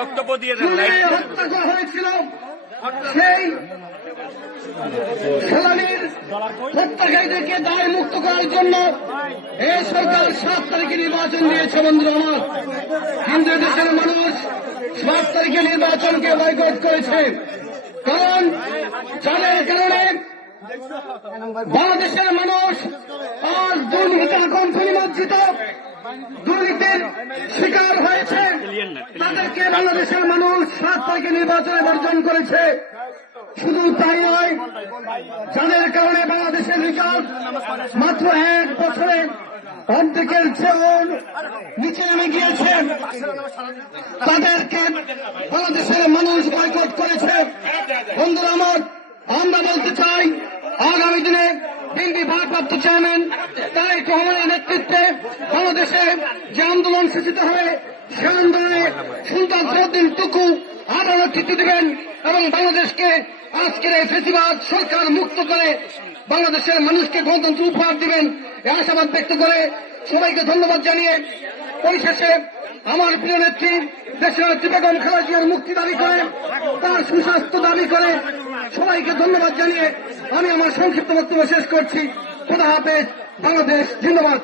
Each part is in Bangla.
বক্তব্য দিয়ে দেন হত্যা করা হয়েছিল। সেই হত্যাকারীদেরকে দায় মুক্ত করার জন্য এই সরকার সাত তারিখে নির্বাচন দিয়েছে বন্ধুরা আমার। কিন্তু দেশের মানুষ সাত তারিখে নির্বাচনকে বয়কট করেছে। কারণ যাদের কারণে বাংলাদেশের মানুষ আজ দুর্নীতির কণ্ঠে নিমজ্জিত দুর্নীতির শিকার হয়েছে। তাদেরকে বাংলাদেশের মানুষ সাত তারিখে নির্বাচনে বর্জন করেছে। শুধু তাই নয়, যাদের কারণে বাংলাদেশের রিজাল্ট মাত্র এক বছরে অর্ধেকের চেয়েও নিচে নেমে গিয়েছে। তাদেরকে বাংলাদেশের মানুষ বয়কট করেছে। বন্ধুরা আমার, আমরা বলতে চাই বিএনপি ভারপ্রাপ্ত চেয়ারম্যান তারেক রহমানের নেতৃত্বে বাংলাদেশে যে আন্দোলন সূচিত হবে সে আন্দোলনে সুলতান সরদ্দিন টুকু আরও নেতৃত্ব দেবেন এবং বাংলাদেশকে আজকের এই ফেসিবাদ সরকার মুক্ত করে বাংলাদেশের মানুষকে গণতন্ত্র উপহার দিবেন। আশাবাদ ব্যক্ত করে সবাইকে ধন্যবাদ জানিয়ে পরিশেষে আমার প্রিয় নেত্রী দেশের বেগম খালেদা জিয়ার মুক্তি দাবি করে, তার সুস্বাস্থ্য দাবি করে, সবাইকে ধন্যবাদ জানিয়ে আমি আমার সংক্ষিপ্ত বক্তব্য শেষ করছি। খোদা হাফেজ, বাংলাদেশ ধন্যবাদ।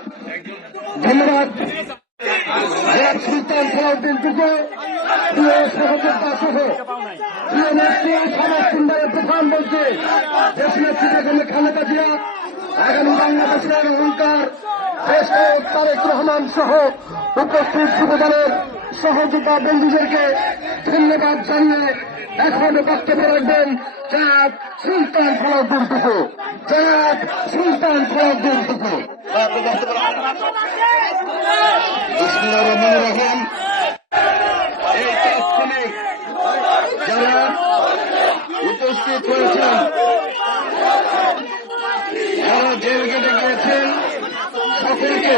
ধন্যবাদ সুলতান সালাউদ্দিন টুকু প্রিয় সহযোদ্ধা সহ, প্রিয় নেত্রী সমাজ সুন্দরের প্রধানমন্ত্রী দেশ নেত্রী বেগম খালেদা জিয়া আগামী বাংলাদেশের অহংকার দেশ তারেক রহমান সহ উপস্থিত যুবদলের সহযোগিতা বন্ধুদেরকে ধন্যবাদ জানিয়ে এখন বক্তব্য রাখবেন জাত সুলতান ফলাউদ্দিন টুকু। জাত সুলতান ফলাউদ্দিন টুকু বিসমিল্লাহির রহমানির রহিম এই তাৎক্ষণিক যারা উপস্থিত হয়েছেন যারা জেল গেটে গিয়েছেন সকলকে।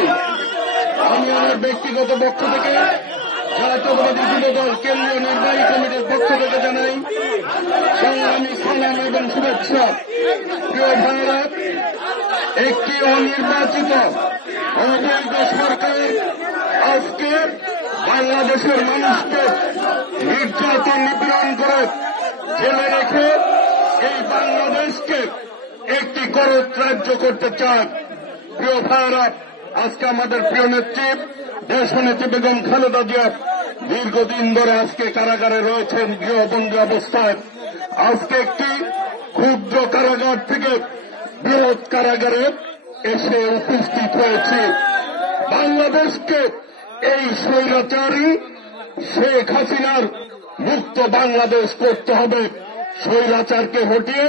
আমি আমার ব্যক্তিগত পক্ষ থেকে জাতীয়বাদী যুবদল কেন্দ্রীয় নির্বাহী কমিটির পক্ষ থেকে জানাই সংগ্রামী সালাম এবং শুভেচ্ছা। প্রিয় ভাইরা একটি অনির্বাচিত অবৈধ সরকার আজকে বাংলাদেশের মানুষকে নির্যাতন নিপীড়ন করে জেলে রেখে এই বাংলাদেশকে করত রাজ্য করতে চায় প্রিয় ভাইরা আজকে আমাদের প্রিয় নেত্রী দেশ নেত্রী বেগম খালেদা জিয়া দীর্ঘদিন ধরে আজকে কারাগারে রয়েছেন গৃহবন্দী অবস্থায়। আজকে একটি ক্ষুদ্র কারাগার থেকে বৃহৎ কারাগারে এসে উপস্থিত হয়েছে। বাংলাদেশকে এই স্বৈরাচারী শেখ হাসিনার মুক্ত বাংলাদেশ করতে হবে। স্বৈরাচারকে হটিয়ে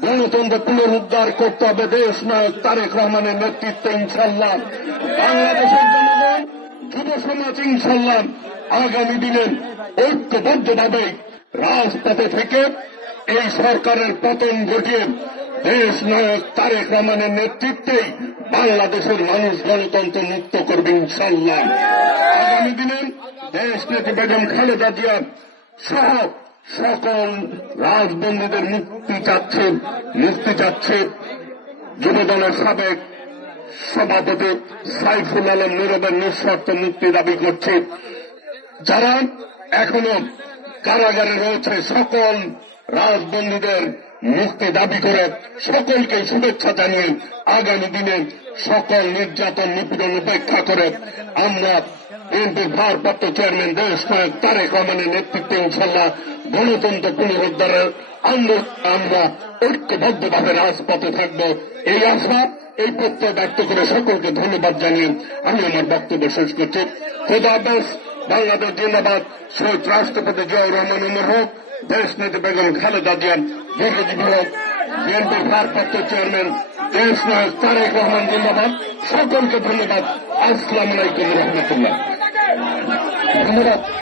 গণতন্ত্র পুনরুদ্ধার করতে হবে দেশ নায়ক তারেক রহমানের নেতৃত্বে ইনশাল্লাহ বাংলাদেশের জনগণ, যুব সমাজ ইনশাল্লাহ আগামী দিনে ঐক্যবদ্ধভাবে রাজপথে থেকে এই সরকারের পতন ঘটিয়ে দেশ নায়ক তারেক রহমানের নেতৃত্বেই বাংলাদেশের মানুষ গণতন্ত্র মুক্ত করবে ইনশাল্লাহ আগামী দিনে দেশ নেত্রী বেগম খালেদা জিয়া সহ সকল রাজবন্দীদের মুক্তি চাচ্ছে মুক্তি চাচ্ছে যুবদলের সাবেক সভাপতি সাইফুল আলম নীরবের নিঃশর্ত মুক্তি দাবি করছে। যারা এখনও কারাগারে রয়েছে, সকল রাজবন্দীদের মুক্তি দাবি করে সকলকে শুভেচ্ছা জানিয়ে আগামী দিনে সকল নির্যাতন নিপীড়ন উপেক্ষা করে আমরা বিএনপির ভারপ্রাপ্ত চেয়ারম্যান দেশ তারেক রহমানের নেতৃত্বে ইনশাল্লাহ গণতন্ত্র পুনরুদ্ধারের আন্দোলন আমরা ঐক্যবদ্ধভাবে রাজপথে থাকব। এই আশা, এই প্রত্যয় ব্যক্ত করে সকলকে ধন্যবাদ জানিয়ে আমি আমার বক্তব্য শেষ করছি। খোদা হাফেজ, বাংলাদেশ জিন্দাবাদ। শহীদ রাষ্ট্রপতি জিয়াউর রহমান উমর হোক, দেশ নেতা বেগম খালেদা জিয়া দীর্ঘজীবী হোক। বিএনপির ভারপ্রাপ্ত চেয়ারম্যান দেশ নায়ক তারেক রহমান জিন্দাবাদ। সকলকে ধন্যবাদ। আসসালামু আলাইকুম রহমতুল্লাহ। ধন্যবাদ।